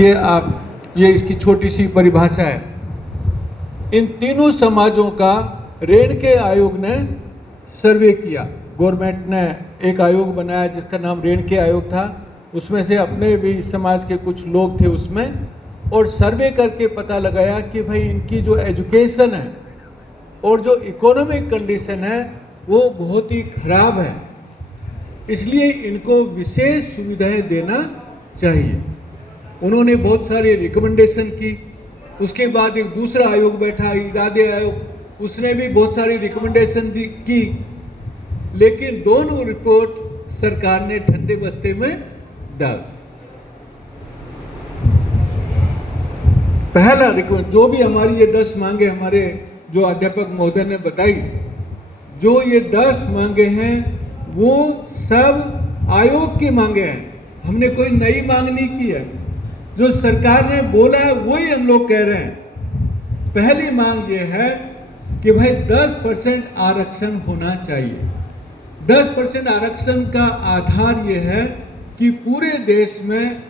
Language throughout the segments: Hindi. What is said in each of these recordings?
ये इसकी छोटी सी परिभाषा है। इन तीनों समाजों का रेणके आयोग ने सर्वे किया। गवर्नमेंट ने एक आयोग बनाया जिसका नाम रेणके आयोग था, उसमें से अपने भी समाज के कुछ लोग थे उसमें, और सर्वे करके पता लगाया कि भाई इनकी जो एजुकेशन है और जो इकोनॉमिक कंडीशन है वो बहुत ही खराब है, इसलिए इनको विशेष सुविधाएं देना चाहिए। उन्होंने बहुत सारी रिकमेंडेशन की। उसके बाद एक दूसरा आयोग बैठा, इरादे आयोग, उसने भी बहुत सारी रिकमेंडेशन की, लेकिन दोनों रिपोर्ट सरकार ने ठंडे बस्ते में डाल दी। पहला रिकमेंड, जो भी हमारी ये 10 मांगे हमारे जो अध्यापक महोदय ने बताई, जो ये 10 मांगे हैं वो सब आयोग की मांगे हैं। हमने कोई नई मांग नहीं की है। जो सरकार ने बोला है वही हम लोग कह रहे हैं। पहली मांग ये है कि भाई 10% आरक्षण होना चाहिए। 10% आरक्षण का आधार ये है कि पूरे देश में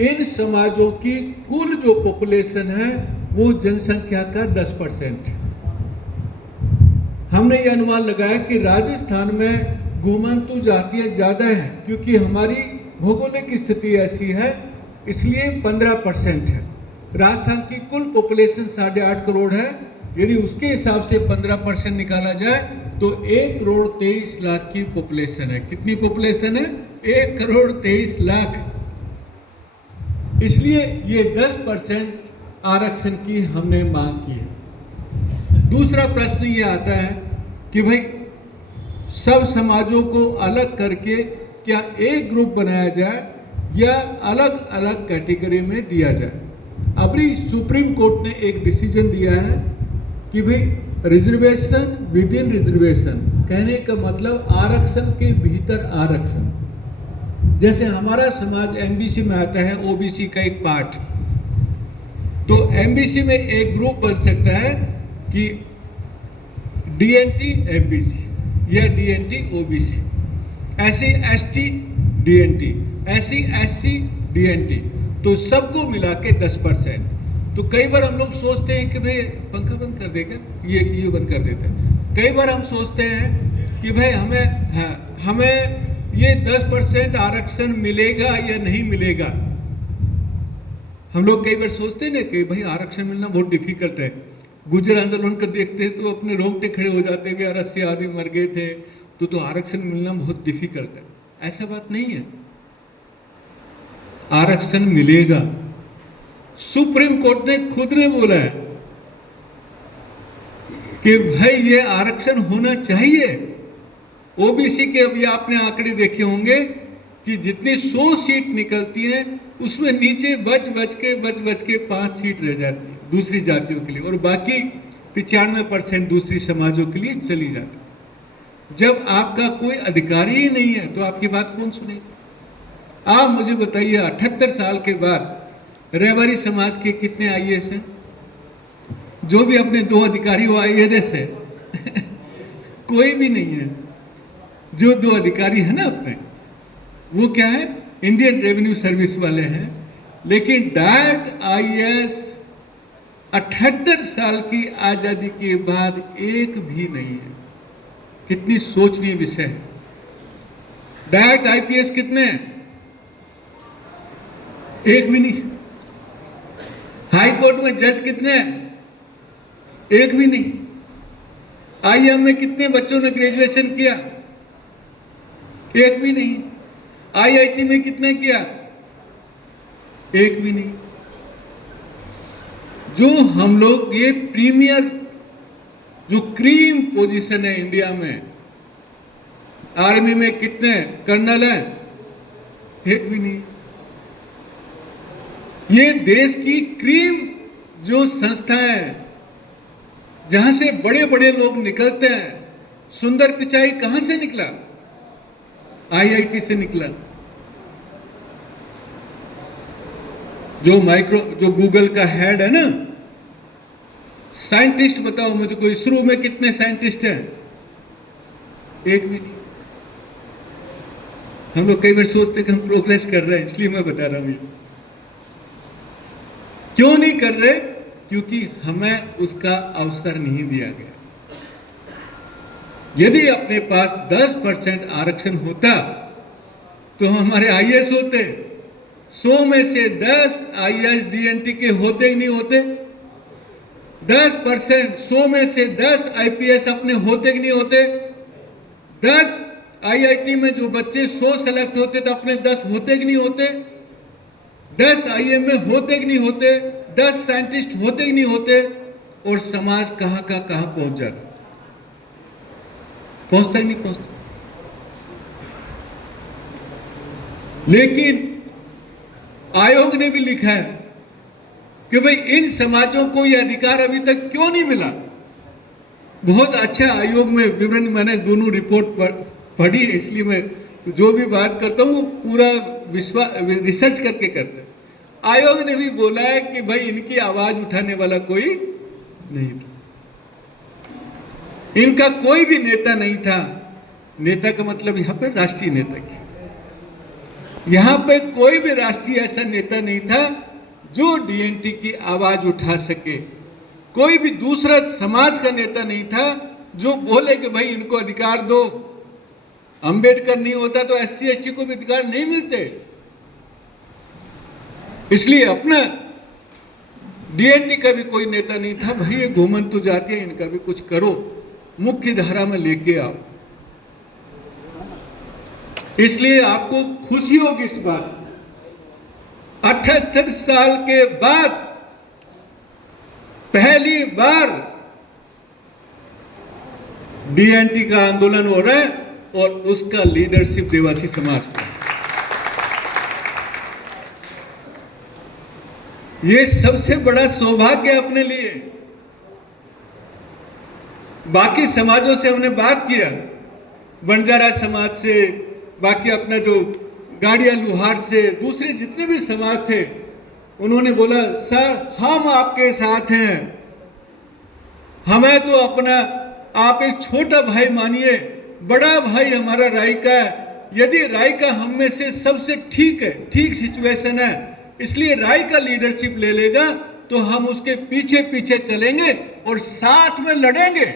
इन समाजों की कुल जो पॉपुलेशन है वो जनसंख्या का 10%। हमने ये अनुमान लगाया कि राजस्थान में घुमंतु जातियां ज्यादा हैं, क्योंकि हमारी भौगोलिक स्थिति ऐसी है, इसलिए 15% है। राजस्थान की कुल पॉपुलेशन 8.5 करोड़ है। यदि उसके हिसाब से 15% निकाला जाए तो 1,23,00,000 की पॉपुलेशन है। कितनी पॉपुलेशन है? 1,23,00,000। इसलिए ये 10% आरक्षण की हमने मांग की है। दूसरा प्रश्न ये आता है कि भाई सब समाजों को अलग करके क्या एक ग्रुप बनाया जाए या अलग अलग कैटेगरी में दिया जाए। अभी सुप्रीम कोर्ट ने एक डिसीजन दिया है कि भाई रिजर्वेशन विद इन रिजर्वेशन, कहने का मतलब आरक्षण के भीतर आरक्षण। जैसे हमारा समाज एमबीसी में आता है, ओबीसी का एक पार्ट, तो एमबीसी में एक ग्रुप बन सकता है कि डीएनटी एमबीसी या डीएनटी ओबीसी, ऐसे एसटी डीएनटी, ऐसी एससी डीएनटी, तो सबको मिला के 10%। तो कई बार हम लोग सोचते हैं कि भाई पंखा बंद कर देगा, ये बंद कर देते हैं। कई बार हम सोचते हैं कि भाई हमें ये 10% आरक्षण मिलेगा या नहीं मिलेगा। हम लोग कई बार सोचते हैं ना कि भाई आरक्षण मिलना बहुत डिफिकल्ट है। गुजर आंदोलन को देखते हैं तो अपने रोंगटे खड़े हो जाते हैं कि यार 80 आदमी मर गए थे, तो आरक्षण मिलना बहुत डिफिकल्ट है। ऐसा बात नहीं है, आरक्षण मिलेगा। सुप्रीम कोर्ट ने खुद ने बोला है कि भाई ये आरक्षण होना चाहिए। ओबीसी के अभी आपने आंकड़े देखे होंगे कि जितनी 100 सीट निकलती हैं उसमें नीचे बच बच के 5 सीट रह जाती है दूसरी जातियों के लिए, और बाकी 95% दूसरी समाजों के लिए चली जाती। जब आपका कोई अधिकारी ही नहीं है तो आपकी बात कौन सुनेगा? आप मुझे बताइए, 78 साल के बाद रेवारी समाज के कितने आईएएस हैं? जो भी अपने 2 अधिकारी वो आईएएस है कोई भी नहीं है। जो 2 अधिकारी है ना अपने, वो क्या है? इंडियन रेवेन्यू सर्विस वाले हैं। लेकिन डायरेक्ट आईएएस 78 साल की आजादी के बाद एक भी नहीं है। कितनी सोचनीय विषय है। डायरेक्ट आईपीएस कितने हैं? एक भी नहीं। हाई कोर्ट में जज कितने हैं? एक भी नहीं। आईएम में कितने बच्चों ने ग्रेजुएशन किया? एक भी नहीं। आईआईटी में कितने किया? एक भी नहीं। जो हम लोग ये प्रीमियर जो क्रीम पोजीशन है इंडिया में, आर्मी में कितने कर्नल हैं? एक भी नहीं। ये देश की क्रीम जो संस्था है जहां से बड़े बड़े लोग निकलते हैं, सुंदर पिचाई कहां से निकला? आईआईटी से निकला। जो गूगल का हेड है ना, साइंटिस्ट बताओ मुझे, कोई इसरो में कितने साइंटिस्ट हैं? एक भी नहीं। हम लोग कई बार सोचते कि हम प्रोग्रेस कर रहे हैं, इसलिए मैं बता रहा हूं ये। क्यों नहीं कर रहे? क्योंकि हमें उसका अवसर नहीं दिया गया। यदि अपने पास 10% आरक्षण होता तो हमारे आईएएस होते। 100 में से 10 आईएएस डीएनटी के होते ही नहीं होते। 10%, 100 में से 10 आईपीएस अपने होते कि नहीं होते। 10 आईआईटी में जो बच्चे 100 सेलेक्ट होते तो अपने 10 होते कि नहीं होते। 10 आईएम में होते कि नहीं होते। 10 साइंटिस्ट होते कि नहीं होते। और समाज कहां का कहां पहुंच जाता, पहुंचता ही नहीं पहुंचता। लेकिन आयोग ने भी लिखा है कि भाई इन समाजों को यह अधिकार अभी तक क्यों नहीं मिला। बहुत अच्छा आयोग में विवरण, मैंने दोनों रिपोर्ट पढ़ी, इसलिए मैं जो भी बात करता हूँ वो पूरा रिसर्च करके करता हूँ। आयोग ने भी बोला है कि भाई इनकी आवाज उठाने वाला कोई नहीं था, इनका कोई भी नेता नहीं था। नेता का मतलब यहां पर राष्ट्रीय नेता की, यहां पे कोई भी राष्ट्रीय ऐसा नेता नहीं था जो डीएनटी की आवाज उठा सके। कोई भी दूसरा समाज का नेता नहीं था जो बोले कि भाई इनको अधिकार दो। अंबेडकर नहीं होता तो एससी एसटी को भी अधिकार नहीं मिलते। इसलिए अपना डीएनटी का भी कोई नेता नहीं था, भाई ये घूमन तो जाती है, इनका भी कुछ करो, मुख्य धारा में लेके आओ। इसलिए आपको खुशी होगी इस बात, 78 साल के बाद पहली बार डीएनटी का आंदोलन हो रहा है और उसका लीडरशिप देवासी समाज को। ये सबसे बड़ा सौभाग्य अपने लिए। बाकी समाजों से हमने बात किया, बंजारा समाज से, बाकी अपना जो गाड़िया लुहार से, दूसरे जितने भी समाज थे, उन्होंने बोला सर हम आपके साथ हैं, हमें तो अपना आप एक छोटा भाई मानिए, बड़ा भाई हमारा रायका है। यदि रायका हम में से सबसे ठीक है, ठीक सिचुएशन है, इसलिए रायका लीडरशिप ले लेगा तो हम उसके पीछे पीछे चलेंगे और साथ में लड़ेंगे,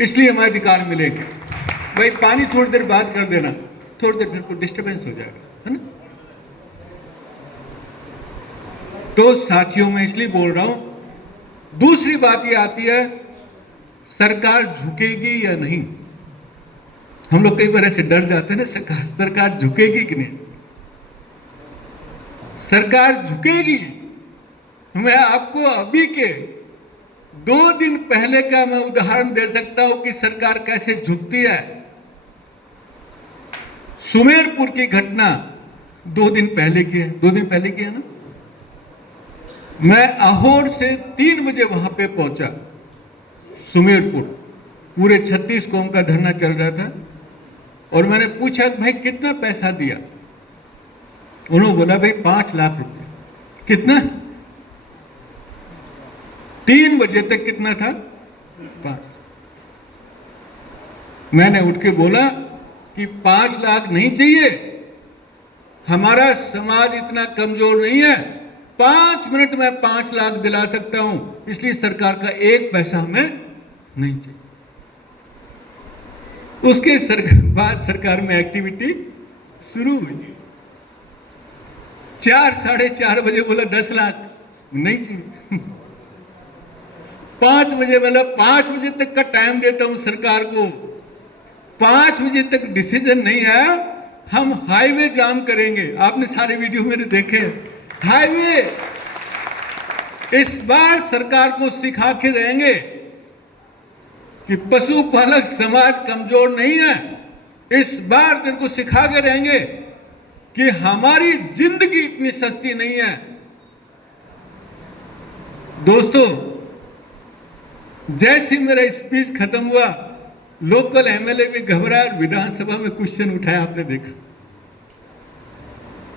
इसलिए हमें अधिकार मिलेंगे। भाई पानी थोड़ी देर बात कर देना, थोड़ी देर फिर डिस्टर्बेंस हो जाएगा, है ना। तो साथियों मैं इसलिए बोल रहा हूं। दूसरी बात ये आती है सरकार झुकेगी या नहीं। हम लोग कई बार ऐसे डर जाते हैं ना, सरकार झुकेगी कि नहीं। सरकार झुकेगी। मैं आपको अभी के 2 दिन पहले का मैं उदाहरण दे सकता हूं कि सरकार कैसे झुकती है। सुमेरपुर की घटना 2 दिन पहले की है, 2 दिन पहले की है ना। मैं अहोर से 3 बजे वहां पे पहुंचा सुमेरपुर, पूरे 36 कौम का धरना चल रहा था, और मैंने पूछा भाई कितना पैसा दिया। उन्होंने बोला भाई 5 लाख रुपए। कितना? 3 बजे तक कितना था? 5। मैंने उठ के बोला कि 5 लाख नहीं चाहिए, हमारा समाज इतना कमजोर नहीं है, 5 मिनट में 5 लाख दिला सकता हूं, इसलिए सरकार का 1 पैसा हमें नहीं चाहिए। उसके बाद सरकार में एक्टिविटी शुरू हुई। 4 साढ़े 4 बजे बोला 10 लाख नहीं चाहिए। 5 बजे बोला 5 बजे तक का टाइम देता हूं सरकार को, 5 बजे तक डिसीजन नहीं आया, हम हाईवे जाम करेंगे। आपने सारे वीडियो मेरे देखे। हाईवे इस बार सरकार को सिखा के रहेंगे कि पशुपालक समाज कमजोर नहीं है। इस बार तेरे को सिखा के रहेंगे कि हमारी जिंदगी इतनी सस्ती नहीं है। दोस्तों, जैसे मेरा स्पीच खत्म हुआ, लोकल एमएलए भी घबराया और विधानसभा में क्वेश्चन उठाया। आपने देखा?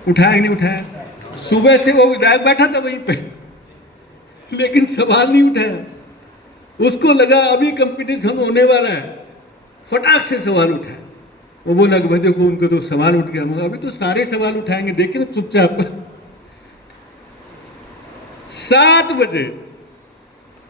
उठाया कि नहीं उठाया? सुबह से वो विधायक बैठा था वहीं पे, लेकिन सवाल नहीं उठाया। उसको लगा अभी कंपटीशन होने वाला है, फटाक से सवाल उठाया। वो बोला कि भाई देखो उनको तो सवाल उठ गया। मगर अभी तो सारे सवाल उठाएंगे, देखिए ना चुपचाप। 7 बजे